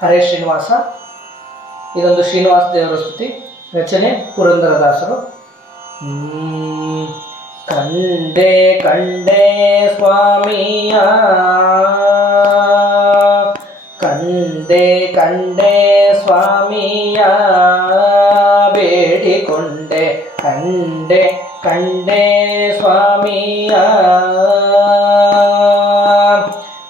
ಹರೇ ಶ್ರೀನಿವಾಸ ಇದೊಂದು ಶ್ರೀನಿವಾಸ ದೇವರ ಸ್ತುತಿ ರಚನೆ ಪುರಂದರದಾಸರು ಹ್ಮ್. ಕಂಡೆ ಕಂಡೆ ಸ್ವಾಮಿಯ ಕಂಡೆ ಕಂಡೆ ಸ್ವಾಮಿಯ ಬೇಡಿಕೊಂಡೆ ಕಂಡೆ ಕಂಡೆ ಸ್ವಾಮಿಯ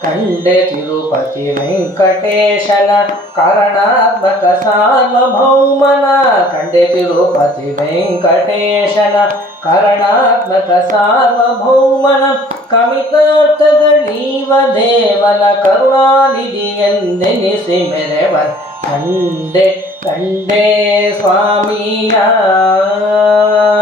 ಕಂಡೆ ತಿರುಪತಿ ವೆಂಕಟೇಶನ ಕಾರಣಾತ್ಮಕ ಸಾರ್ವಭೌಮನ ಕಂಡೆ ತಿರುಪತಿ ವೆಂಕಟೇಶನ ಕಾರಣಾತ್ಮಕ ಸಾರ್ವಭೌಮನ ಕಮಿತಾರ್ಥಗಳೀವ ದೇವನ ಕರುಣಾನಿಧಿ ಎಂದೆನಿಸಿ ಮೆರೆವನ್ ಕಂಡೆ ಕಂಡೆ ಸ್ವಾಮಿಯ ಕೋಟಿ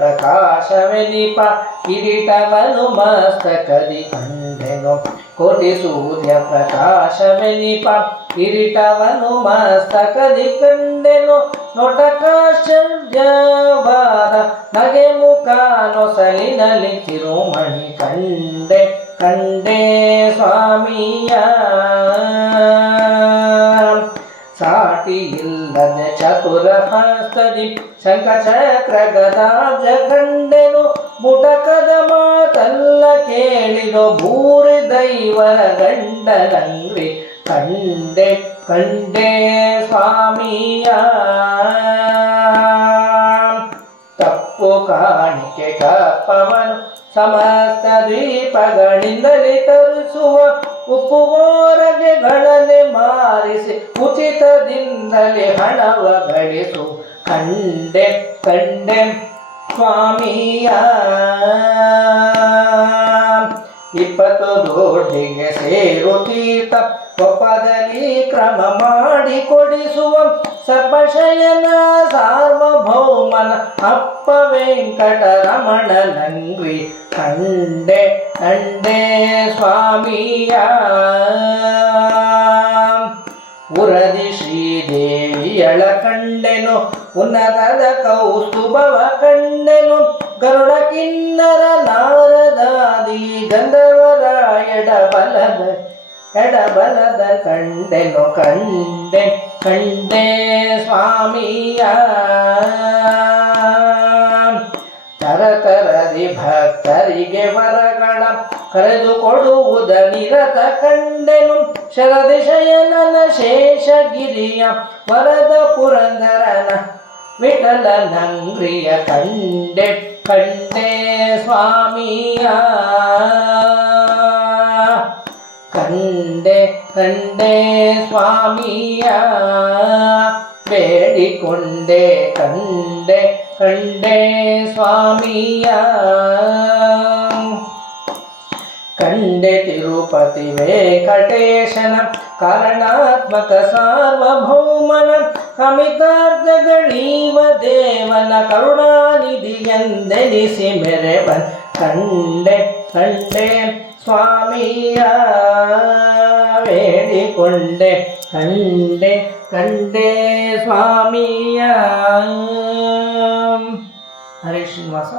ಸೂರ್ಯ ಪ್ರಕಾಶವೆಲಿಪ ಕಿರೀಟವನು ಮಸ್ತಕದಿ ಕಂಡೆನು ಕೋಟಿ ಸೂರ್ಯ ಪ್ರಕಾಶವೆಲಿಪ ಕಿರೀಟವನು ಮಸ್ತಕದಿ ಕಂಡೆನು. ನೋಟಕಾಶ್ಚರ್ಯವಾದ ನಗೆ ಮುಖ ನೊಸಲಿನಲ್ಲಿ ತಿರುಮಣಿ ಕಂಡೆ ಕಂಡೆ ಸ್ವಾಮಿಯ ಸಾಟಿ ಇಲ್ಲದ ಚತುರ ಹಸ್ತದಿ ಶಂಖಚಕ್ರ ಗದಾಜ ಕಂಡೆನು ಮುಟಕದ ಮಾತಲ್ಲ ಕೇಳಿದೋ ಭೂರಿ ದೈವರ ಗಂಡನಂಗ್ರಿ ಕಂಡೆ ಕಂಡೆ ಸ್ವಾಮಿಯ. ಕಾಣಿಕೆ ಕಪ್ಪವನು, ಸಮಸ್ತ ದ್ವೀಪಗಳಿಂದಲೇ ತರಿಸುವ ಉಪ್ಪುಗೋರಗೆಗಳನ್ನೇ ಮಾರಿಸಿ ಉಚಿತದಿಂದಲೇ ಹಣವ ಗಳಿಸು. ಕಂಡೆ ಕಂಡೆ, ಸ್ವಾಮಿಯ. ಇಪ್ಪತ್ತು ದೊಡ್ಡಿಗೆ ತೀರ್ಥ ಒಪ್ಪದಲ್ಲಿ ಕ್ರಮ ಮಾಡಿ ಕೊಡಿಸುವ ಸರ್ಪಶಯನ ಸಾರ್ವಭೌಮನ ಅಪ್ಪ ವೆಂಕಟರಮಣ ನಂಗ್ವಿ ಕಂಡೆ ಕಂಡೆ ಸ್ವಾಮಿಯ. ಉರದಿ ಶ್ರೀದೇವಿಯಳ ಕಂಡೆನು, ಉನ್ನತದ ಕೌಸ್ತುಭವ ಕಂಡೆನು ಗರುಡ ಕಿನ್ನರ ನಾರದಾದಿ ಗಂಧರ್ವರಾಯಡ ಎಡಬಲದ ಎಡಬಲದ ಕಂಡೆನು ಕಂಡೆ ಕಂಡೆ ಸ್ವಾಮಿಯ. ತರತರದಿ ಭಕ್ತರಿಗೆ ವರಗಳ ಕರೆದುಕೊಡುವುದ ನಿರತ ಕಂಡೆನು. ಶರದಿ ಶಯನನ ಶೇಷಗಿರಿಯ ವರದ ಪುರಂದರನ ವಿಠಲ ನಂಗ್ರಿಯ ಕಂಡೆ ಕಂಡೆ ಸ್ವಾಮಿಯ. ಕಂಡೆ ಕಂಡೆ ಸ್ವಾಮಿಯ ಬೇಡಿಕೊಂಡೆ ಕಂಡೆ ಕಂಡೆ ಸ್ವಾಮಿಯ ಕಂಡೆ ತಿರುಪತಿ ವೆಂಕಟೇಶನ ಕಾರಣಾತ್ಮಕ ಸಾರ್ವಭೌಮನ ಕಮಿತಾರ್ಧಗಳೀವ ದೇವನ ಕರುಣಾನಿಧಿ ಎಂದೆನಿಸಿ ಮೆರೆವನ್ ಕಂಡೆ കണ്ടേ സ്വാമിയ വേണ്ടിക്കൊണ്ടേ കണ്ടേ കണ്ടേ സ്വാമിയ. ഹരേ ശ്രീനിവാസ.